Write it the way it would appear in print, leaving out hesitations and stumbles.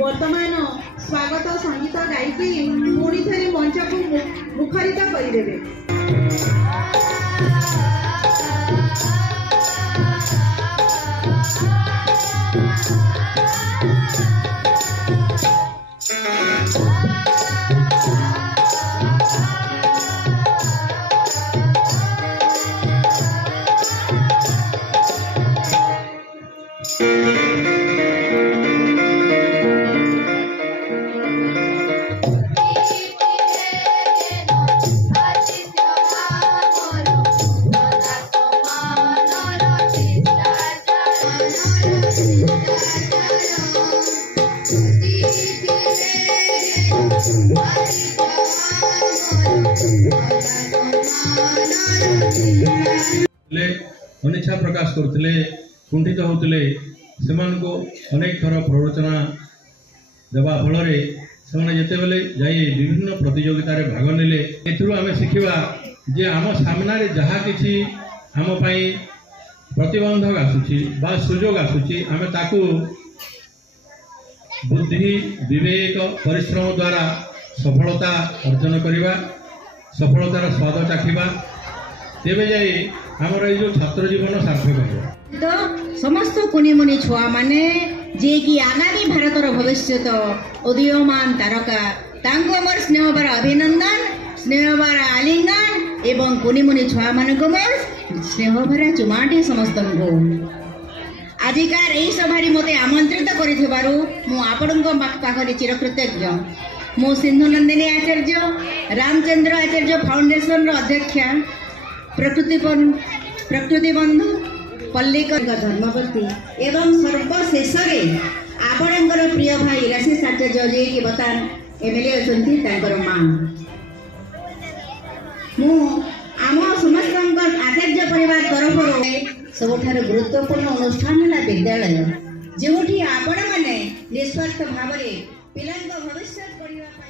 वर्तमान स्वागत संगीत गायकी पुणी थे मंच को मुखरित करदेवे। अनिच्छा प्रकाश करते कुंठित होते से अनेक थर प्ररोचना देवा फल से जितेबले जाई विभिन्न प्रतियोगिता भाग नेले आम शिखा जे आम सामने जहाँ कि आम प्रतिबंधक आसूची बा सुजोग आसूची आम ताकू बुद्धि विवेक परिश्रम द्वारा सफलता अर्जन करवा सफलतार स्वाद चाखा तेबे जाई हमर ए जो छात्र जीवन सार्थक हो। तो समस्त कुनी मुनि छुआ माने जे कि आगामी भारतर भविष्य उदीयमान तारका तांको हमर स्नेह बार अभिनंदन स्नेह बार आलिंगन एवं कुनी मुनि छुआ मानक मोर स्नेह भरा चुमाटी समस्त को आजिकार एही सभारी मते आमंत्रित करिथिबारु मु आपणको पाखरे चिरकृतज्ञ। मु सिंधु नंदिनी आचार्य रामचंद्र आचार्य फाउंडेशन रो अध्यक्षा प्रकृति बंधु पल्लिकर धर्मपति एवं सर्वशेष आपणकर प्रिय भाई राशि आचार्य जी की बर्तमान एमएलए अच्छा माँ मु आम समस्त आचार्य परिवार तरफ सबुठार गुरुत्वपूर्ण अनुष्ठान है विद्यालय जो आपण मैंने निस्वार्थ भाव में पिला भविष्य पढ़ा।